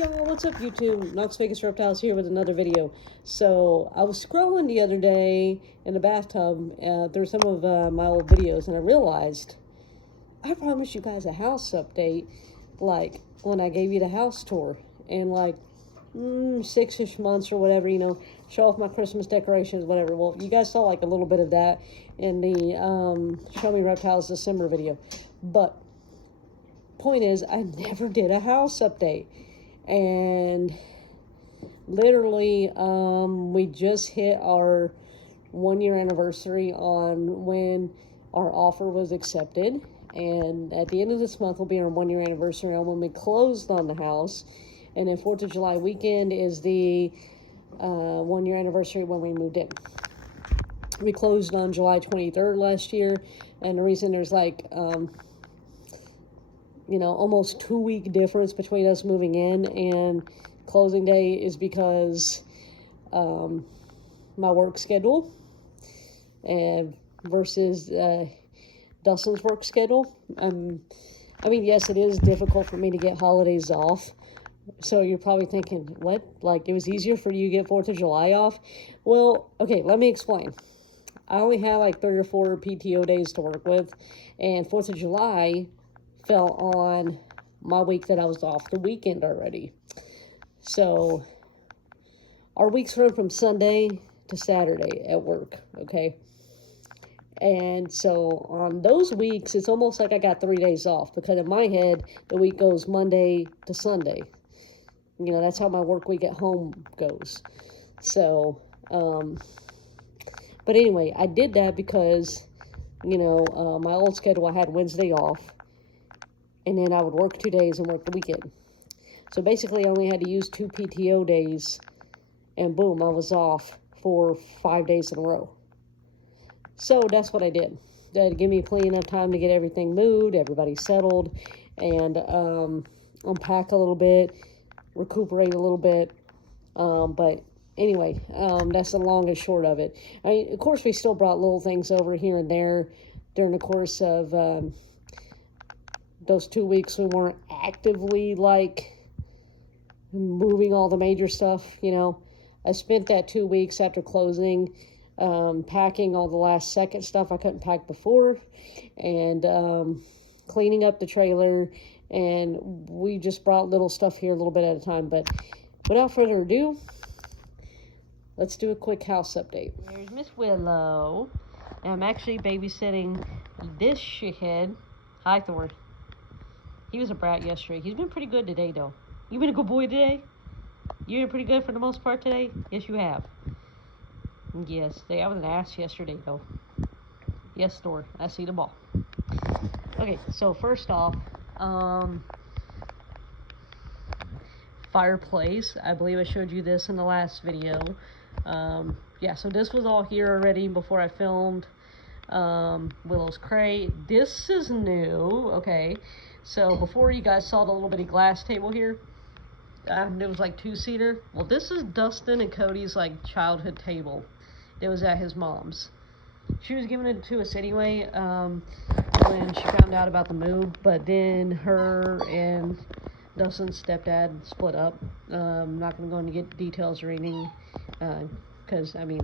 y'all, what's up YouTube? Knox Vegas Reptiles here with another video. So I was scrolling the other day in the bathtub through some of my old videos, and I realized I promised you guys a house update like when I gave you the house tour in like 6-ish months or whatever, you know, show off my Christmas decorations, whatever. Well, you guys saw like a little bit of that in the Show Me Reptiles December video, but point is I never did a house update. And literally we just hit our 1-year anniversary on when our offer was accepted, and at the end of this month will be our 1-year anniversary on when we closed on the house. And then 4th of July weekend is the 1-year anniversary when we moved in. We closed on July 23rd last year, and the reason there's like you know, almost 2-week difference between us moving in and closing day is because my work schedule and versus Dustin's work schedule. I mean, yes, it is difficult for me to get holidays off. So you're probably thinking, what? Like, it was easier for you to get 4th of July off? Well, okay, let me explain. I only had like 3 or 4 PTO days to work with, and 4th of July fell on my week that I was off the weekend already. So our weeks run from Sunday to Saturday at work, okay? And so on those weeks, it's almost like I got 3 days off, because in my head, the week goes Monday to Sunday. You know, that's how my work week at home goes. So, but anyway, I did that because, you know, my old schedule, I had Wednesday off, and then I would work 2 days and work the weekend. So basically, I only had to use 2 PTO days, and boom, I was off for 5 days in a row. So that's what I did. That gave me plenty enough time to get everything moved, everybody settled, and unpack a little bit, recuperate a little bit. But anyway, that's the long and short of it. I mean, of course, we still brought little things over here and there during the course of those 2 weeks. We weren't actively like moving all the major stuff, you know. I spent that 2 weeks after closing packing all the last second stuff I couldn't pack before, and cleaning up the trailer, and we just brought little stuff here a little bit at a time. But without further ado, let's do a quick house update. There's Miss Willow, and I'm actually babysitting this shithead. Hi, Thor. He was a brat yesterday. He's been pretty good today, though. You been a good boy today? You been pretty good for the most part today? Yes, you have. Yes, I was an ass yesterday, though. Yes, Thor, I see the ball. Okay, so first off, fireplace. I believe I showed you this in the last video. Yeah, so this was all here already before I filmed Willow's crate. This is new, okay. So before, you guys saw the little bitty glass table here. It was like 2-seater. Well, this is Dustin and Cody's like childhood table. It was at his mom's. She was giving it to us anyway when she found out about the move, but then her and Dustin's stepdad split up. I'm not going to go into get details or anything, because, I mean,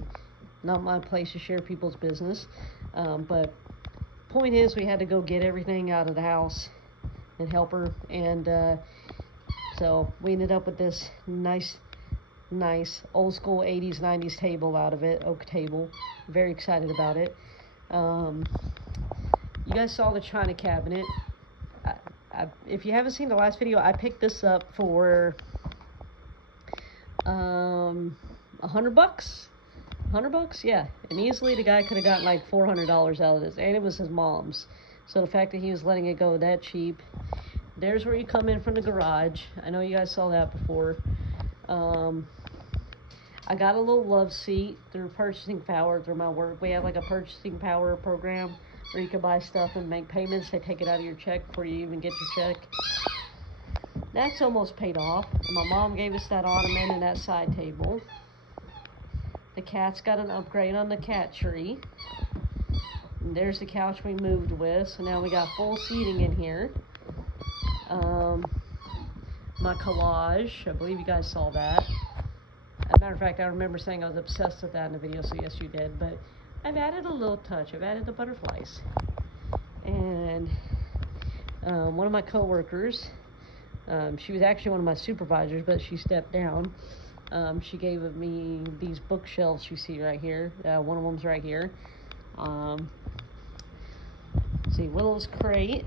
not my place to share people's business. But point is, we had to go get everything out of the house and help her, and so we ended up with this nice old school 80s 90s table out of it, oak table. Very excited about it. You guys saw the china cabinet. If you haven't seen the last video, I picked this up for $100. $100, yeah. And easily the guy could have gotten like $400 out of this, and it was his mom's. So the fact that he was letting it go that cheap. There's where you come in from the garage. I know you guys saw that before. I got a little love seat through Purchasing Power, through my work. We have like a Purchasing Power program where you can buy stuff and make payments. They take it out of your check before you even get your check. That's almost paid off. My mom gave us that ottoman and that side table. The cat's got an upgrade on the cat tree. And there's the couch we moved with. So now we got full seating in here. my collage. I believe you guys saw that. As a matter of fact, I remember saying I was obsessed with that in the video, so yes, you did. But I've added a little touch. I've added the butterflies. And one of my coworkers, she was actually one of my supervisors, but she stepped down. She gave me these bookshelves you see right here. One of them's right here. See, Willow's crate.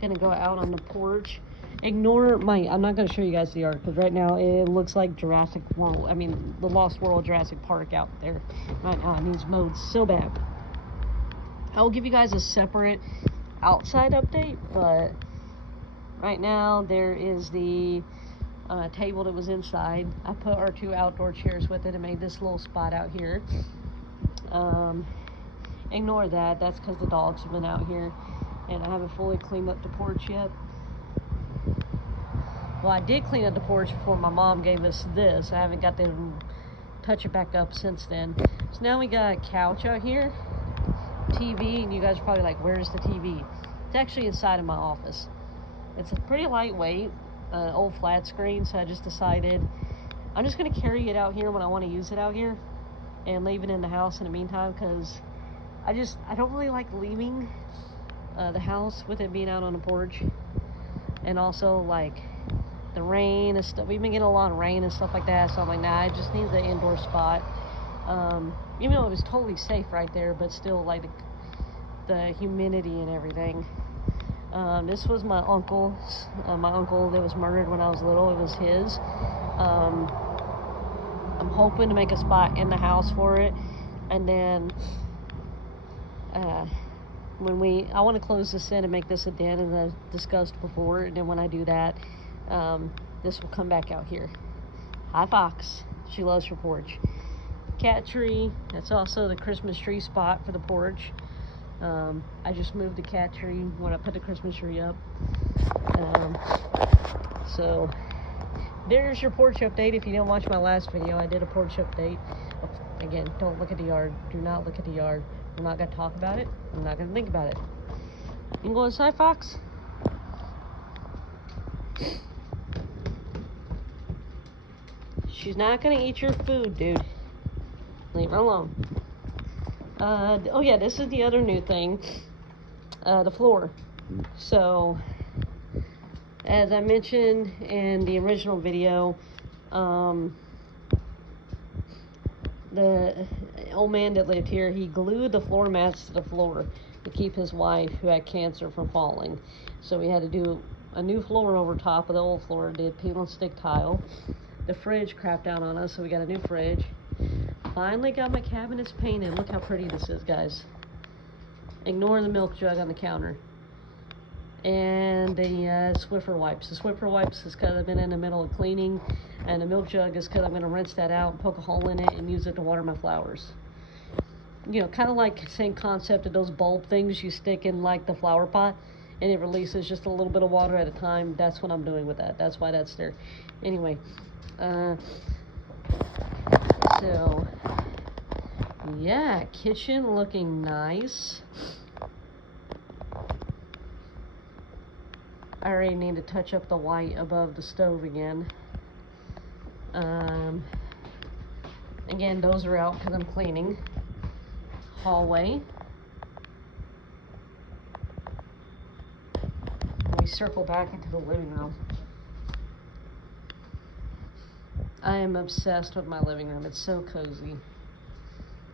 Gonna go out on the porch. Ignore I'm not gonna show you guys the art because right now it looks like Jurassic World. I mean, the Lost World Jurassic Park out there. Right now it needs mowed so bad. I'll give you guys a separate outside update, but right now there is the table that was inside. I put our 2 outdoor chairs with it and made this little spot out here. Ignore that. That's because the dogs have been out here and I haven't fully cleaned up the porch yet. Well, I did clean up the porch before my mom gave us this. I haven't got to touch it back up since then. So now we got a couch out here, TV, and you guys are probably like, where's the TV? It's actually inside of my office. It's a pretty lightweight, old flat screen, so I just decided I'm just going to carry it out here when I want to use it out here and leave it in the house in the meantime, because I don't really like leaving the house with it being out on the porch. And also, like, the rain and stuff. We've been getting a lot of rain and stuff like that, so I'm like, nah, I just need the indoor spot. Even though it was totally safe right there, but still, like, the humidity and everything. This was my uncle's. My uncle that was murdered when I was little. It was his. I'm hoping to make a spot in the house for it, and then I want to close this in and make this a den, as I discussed before. And then when I do that, this will come back out here. Hi, Fox. She loves her porch. Cat tree. That's also the Christmas tree spot for the porch. I just moved the cat tree when I put the Christmas tree up. So there's your porch update. If you didn't watch my last video, I did a porch update. Again, don't look at the yard. Do not look at the yard. I'm not going to talk about it. I'm not going to think about it. You can go inside, Fox. She's not going to eat your food, dude. Leave her alone. Oh yeah, this is the other new thing. The floor. So, as I mentioned in the original video, the old man that lived here, he glued the floor mats to the floor to keep his wife, who had cancer, from falling. So we had to do a new floor over top of the old floor. Did peel and stick tile. The fridge crapped out on us, so we got a new fridge. Finally got my cabinets painted. Look how pretty this is, guys. Ignore the milk jug on the counter. And the Swiffer wipes. The Swiffer wipes is because I've been in the middle of cleaning, and the milk jug is because I'm going to rinse that out and poke a hole in it and use it to water my flowers. You know, kind of like the same concept of those bulb things you stick in like the flower pot, and it releases just a little bit of water at a time. That's what I'm doing with that. That's why that's there. Anyway, so yeah, kitchen looking nice. I already need to touch up the white above the stove again. Again, those are out because I'm cleaning. Hallway. We circle back into the living room. I am obsessed with my living room. It's so cozy.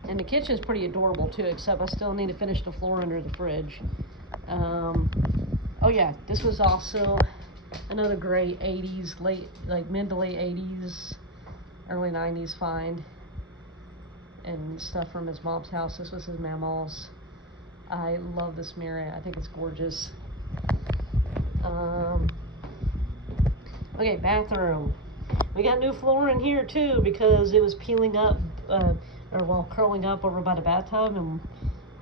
And the kitchen is pretty adorable too, except I still need to finish the floor under the fridge. Oh yeah, this was also another great 80s, mid to late 80s, early 90s find. And stuff from his mom's house. This was his mammal's. I love this mirror. I think it's gorgeous. Okay, bathroom. We got new floor in here too because it was peeling up, curling up over by the bathtub, and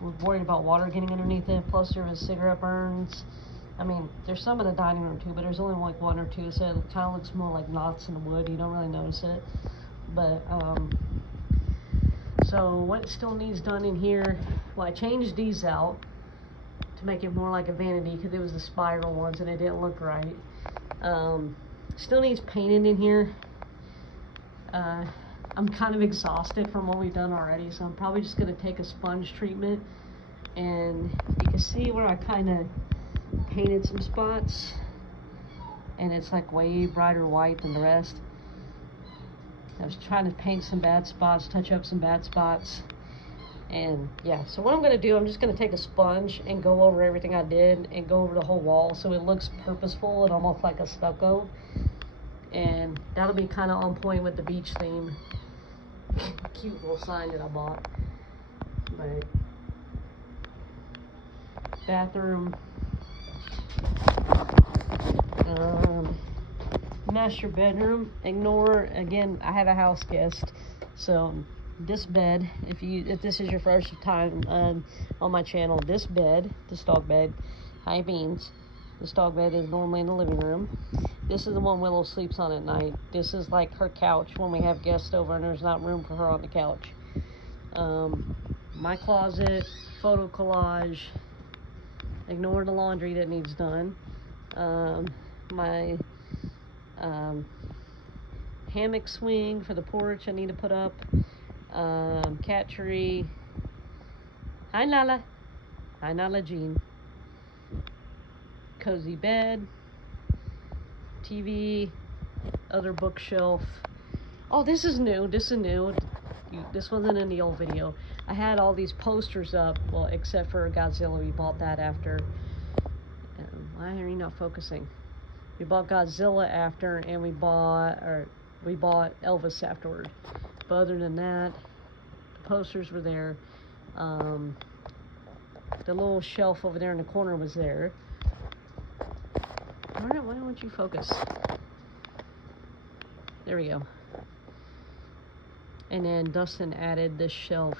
was worried about water getting underneath it. Plus there was cigarette burns. I mean, there's some in the dining room too, but there's only like one or two, so it kind of looks more like knots in the wood. You don't really notice it. But, so what still needs done in here, well, I changed these out to make it more like a vanity, because it was the spiral ones and it didn't look right. Still needs painting in here. I'm kind of exhausted from what we've done already, so I'm probably just going to take a sponge treatment, and you can see where I kind of painted some spots, and it's like way brighter white than the rest. I was trying to paint some bad spots, touch up some bad spots, and yeah, so what I'm going to do, I'm just going to take a sponge and go over everything I did and go over the whole wall so it looks purposeful and almost like a stucco, and that'll be kind of on point with the beach theme. Cute little sign that I bought. But bathroom, master bedroom. Ignore, again, I have a house guest, so this bed, if this is your first time on my channel, this dog bed, hi beans, this dog bed is normally in the living room. This is the one Willow sleeps on at night. This is like her couch when we have guests over and there's not room for her on the couch. My closet, photo collage, ignore the laundry that needs done. My hammock swing for the porch I need to put up. Cat tree. Hi Nala. Hi Nala Jean. Cozy bed. TV. Other bookshelf. Oh, this is new. This wasn't in the old video. I had all these posters up, well, except for Godzilla. We bought that after. Why are you not focusing? We bought Godzilla after, and we bought Elvis afterward. But other than that, the posters were there. The little shelf over there in the corner was there. Alright, why don't you focus? There we go. And then Dustin added this shelf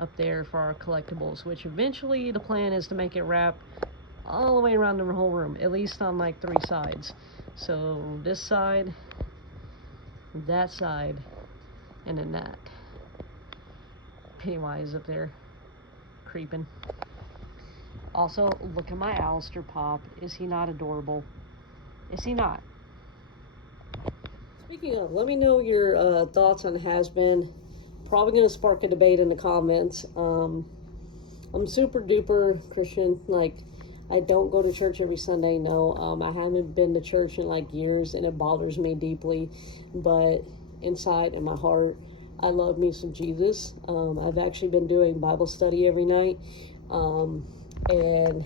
up there for our collectibles, which eventually the plan is to make it wrap all the way around the whole room, at least on like 3 sides. So this side, that side, and then that. Pennywise up there, creeping. Also, look at my Alistair Pop. Is he not adorable? Is he not? Speaking of, let me know your thoughts on Has-Been. Probably going to spark a debate in the comments. I'm super duper Christian. Like, I don't go to church every Sunday, no. I haven't been to church in like years, and it bothers me deeply. But inside in my heart, I love me some Jesus. I've actually been doing Bible study every night. And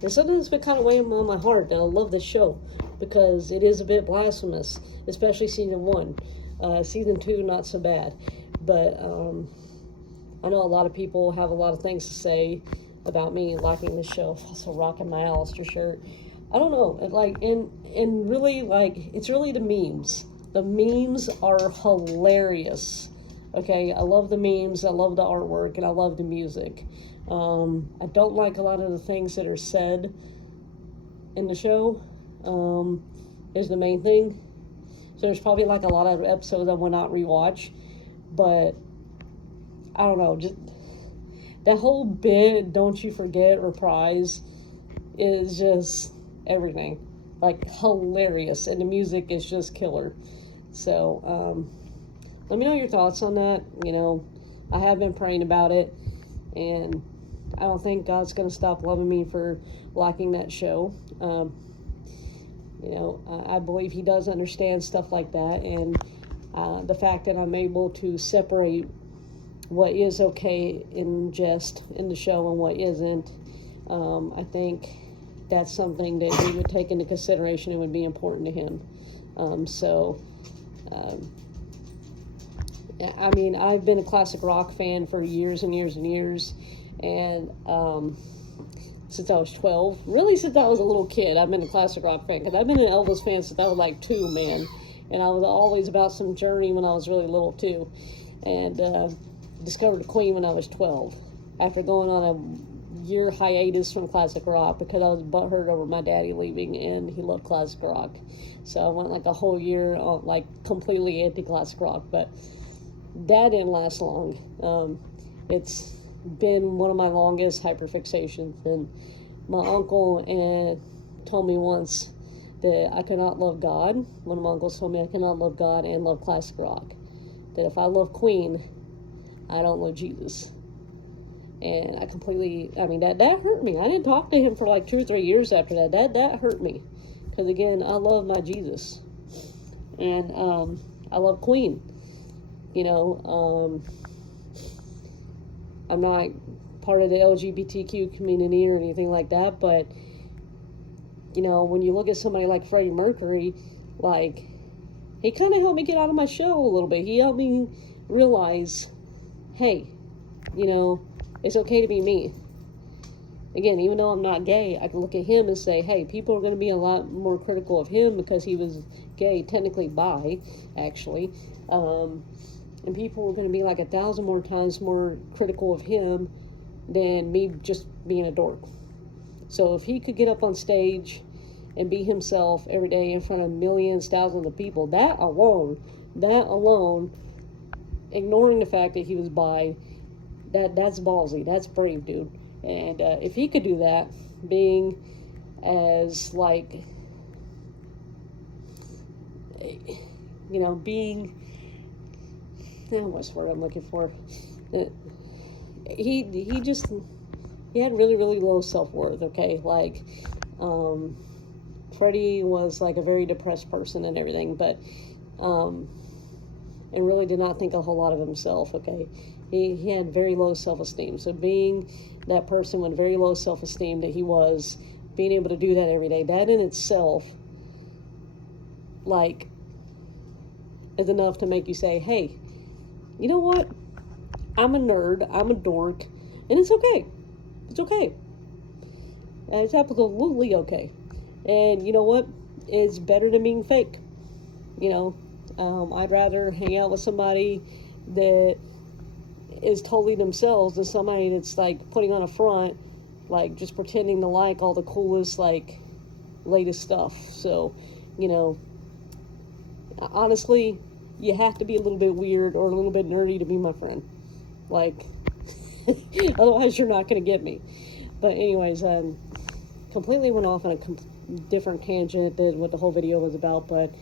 it's something that's been kind of weighing on my heart. And I love this show because it is a bit blasphemous, especially season 1. Season 2, not so bad. But I know a lot of people have a lot of things to say about me liking this show. Also rocking my Alistair shirt. I don't know. And really, like, it's really the memes. The memes are hilarious. Okay, I love the memes. I love the artwork, and I love the music. I don't like a lot of the things that are said in the show, is the main thing. So there's probably like a lot of episodes I will not rewatch, but I don't know, just that whole bit, don't you forget, reprise is just everything. Like, hilarious, and the music is just killer. So, let me know your thoughts on that. You know, I have been praying about it, and I don't think God's going to stop loving me for liking that show. You know, I believe he does understand stuff like that, and the fact that I'm able to separate what is okay in jest in the show and what isn't, I think that's something that he would take into consideration and would be important to him. I mean, I've been a classic rock fan for years and years and years, and since I was 12, really since I was a little kid, I've been a classic rock fan, because I've been an Elvis fan since I was like 2, man, and I was always about some Journey when I was really little too, and discovered Queen when I was 12, after going on a year hiatus from classic rock, because I was butthurt over my daddy leaving, and he loved classic rock, so I went like a whole year on, like, completely anti-classic rock, but that didn't last long. It's been one of my longest hyperfixations, and my uncle and told me once that I could not love God. One of my uncles told me I cannot love God and love classic rock. That if I love Queen, I don't love Jesus. And I mean, that hurt me. I didn't talk to him for like 2 or 3 years after that. That hurt me. Because again, I love my Jesus. And I love Queen. You know, I'm not part of the LGBTQ community or anything like that, but, you know, when you look at somebody like Freddie Mercury, like, he kind of helped me get out of my shell a little bit. He helped me realize, hey, you know, it's okay to be me. Again, even though I'm not gay, I can look at him and say, hey, people are going to be a lot more critical of him because he was gay, technically bi, actually. And people are going to be like 1,000 more times more critical of him than me just being a dork. So if he could get up on stage and be himself every day in front of millions, thousands of people, that alone, ignoring the fact that he was bi, that's ballsy. That's brave, dude. And if he could do that, being as like, you know, being, what's the word I'm looking for? He had really, really low self-worth, okay? Like, Freddie was like a very depressed person and everything, but, and really did not think a whole lot of himself, okay? He had very low self-esteem. So being that person with very low self-esteem that he was, being able to do that every day, that in itself, like, is enough to make you say, hey, you know what? I'm a nerd, I'm a dork, and it's okay. It's okay. And it's absolutely okay. And you know what? It's better than being fake. You know, I'd rather hang out with somebody that is totally themselves than somebody that's like putting on a front, like just pretending to like all the coolest, like, latest stuff. So, you know, honestly, you have to be a little bit weird or a little bit nerdy to be my friend. Like, otherwise you're not going to get me. But anyways, completely went off on a different tangent than what the whole video was about, but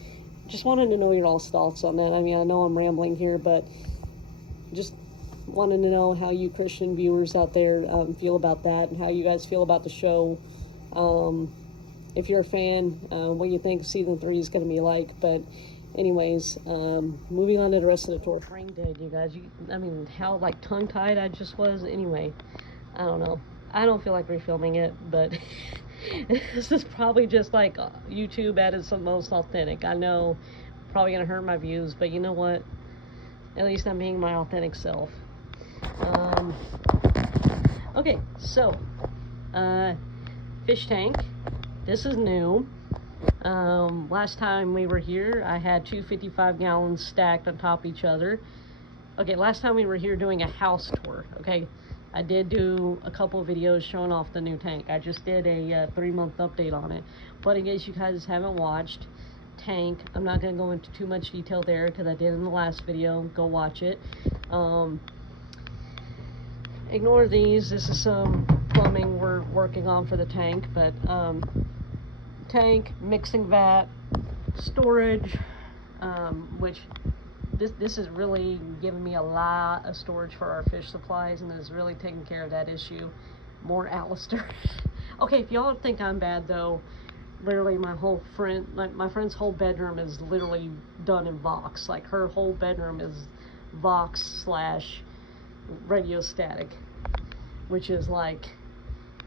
just wanted to know your all's thoughts on that. I mean, I know I'm rambling here, but just wanted to know how you Christian viewers out there feel about that, and how you guys feel about the show. If you're a fan, what you think season 3 is going to be like. But anyways, moving on to the rest of the tour. Brain dead, you guys. I mean, how like tongue-tied I just was. Anyway, I don't know. I don't feel like refilming it, but this is probably just like YouTube at its most authentic. I know, probably gonna hurt my views, but you know what? At least I'm being my authentic self. Okay, so fish tank. This is new. Last time we were here, I had 2 55-gallons stacked on top of each other. Okay, last time we were here doing a house tour, okay? I did do a couple of videos showing off the new tank. I just did a 3-month update on it. But in case you guys haven't watched, tank, I'm not going to go into too much detail there because I did in the last video. Go watch it. Ignore these. This is some plumbing we're working on for the tank. But tank, mixing vat, storage, which this is really giving me a lot of storage for our fish supplies, and is really taking care of that issue. More Alistair. Okay, if y'all think I'm bad though, literally my friend's whole bedroom is literally done in Vox. Like, her whole bedroom is Vox / Radio Static, which is like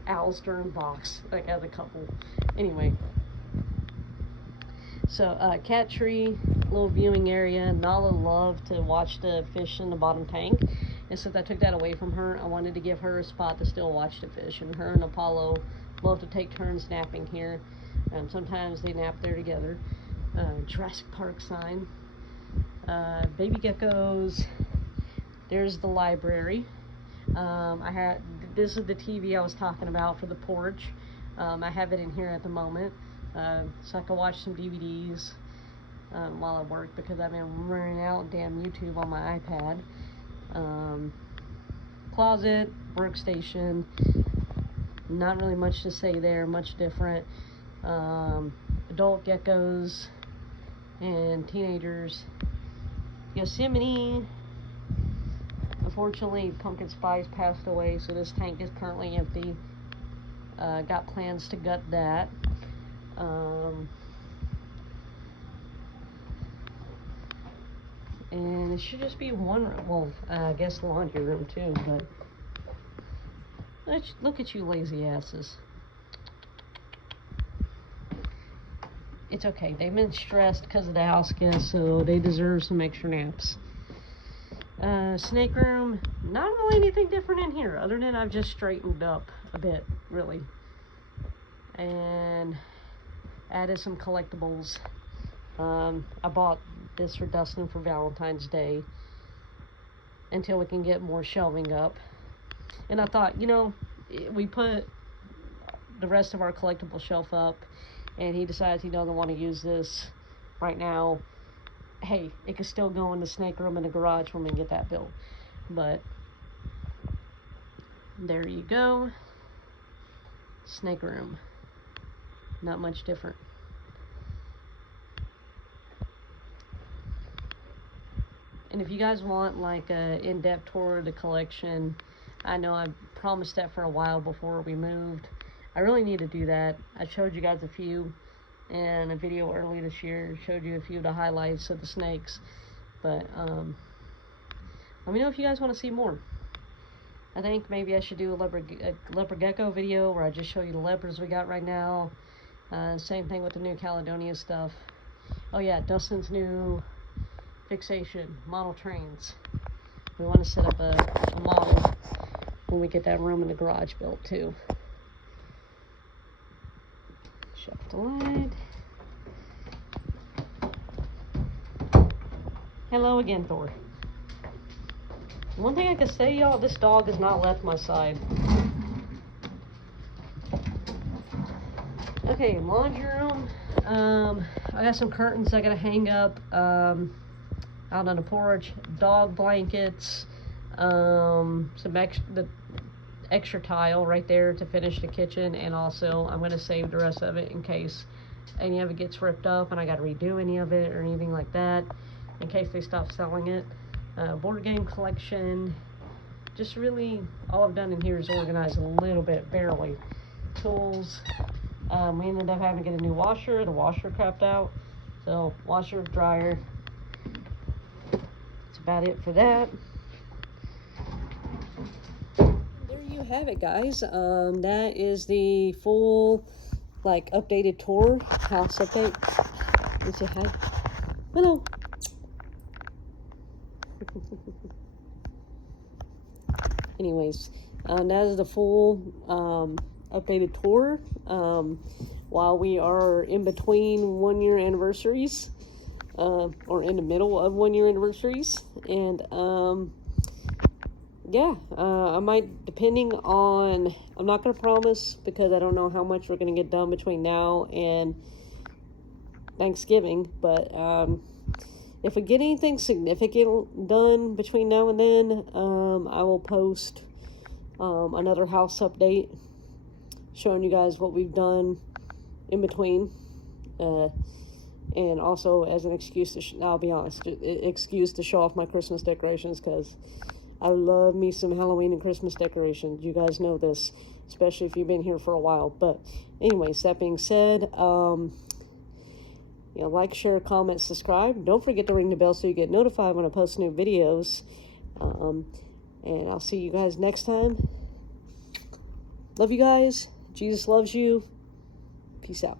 Alistair and Vox, like, as a couple. Anyway, so cat tree, little viewing area. Nala loved to watch the fish in the bottom tank, and since I took that away from her, I wanted to give her a spot to still watch the fish. And her and Apollo love to take turns napping here. Sometimes they nap there together. Jurassic Park sign. Baby geckos. There's the library. This is the TV I was talking about for the porch. I have it in here at the moment, so I can watch some DVDs while I work, because I've been running out damn YouTube on my iPad. Closet, workstation. Not really much to say there, much different. Adult geckos and teenagers. Yosemite, unfortunately, Pumpkin Spice passed away, so this tank is currently empty. Got plans to gut that. And it should just be one, well, I guess laundry room too, but look at you lazy asses. It's okay, they've been stressed because of the house guests, so they deserve some extra naps. Snake room, not really anything different in here, other than I've just straightened up a bit, really. And added some collectibles. I bought this for Dustin for Valentine's Day until we can get more shelving up. And I thought, you know, we put the rest of our collectible shelf up and he decides he doesn't want to use this right now. Hey, it could still go in the snake room in the garage when we get that built. But there you go. Snake room. Not much different. And if you guys want like a in-depth tour of the collection, I know I promised that for a while before we moved. I really need to do that. I showed you guys a few in a video early this year. Showed you a few of the highlights of the snakes. But let me know if you guys want to see more. I think maybe I should do a leopard gecko video where I just show you the leopards we got right now. Same thing with the New Caledonia stuff. Oh yeah, Dustin's new fixation, model trains. We want to set up a model when we get that room in the garage built too. Shut the light. Hello again, Thor. One thing I can say, y'all, this dog has not left my side. Okay, laundry room. I got some curtains I gotta hang up out on the porch. Dog blankets. Some extra tile right there to finish the kitchen, and also I'm gonna save the rest of it in case any of it gets ripped up and I gotta redo any of it or anything like that, in case they stop selling it. Board game collection. Just really all I've done in here is organize a little bit, barely. Tools. We ended up having to get a new washer. The washer crapped out, so washer, dryer. That's about it for that. There you have it, guys. That is the full, like, updated tour, house update. Let's say hi. Hello. Anyways, that is the full updated tour. While we are in between 1 year anniversaries, or in the middle of 1 year anniversaries, and yeah, I might, depending on, I'm not going to promise because I don't know how much we're going to get done between now and Thanksgiving, but if we get anything significant done between now and then, I will post another house update showing you guys what we've done in between, and also as an excuse to, I'll be honest, excuse to show off my Christmas decorations, because I love me some Halloween and Christmas decorations. You guys know this, especially if you've been here for a while. But anyways, that being said, you know, like, share, comment, subscribe. Don't forget to ring the bell so you get notified when I post new videos. And I'll see you guys next time. Love you guys. Jesus loves you. Peace out.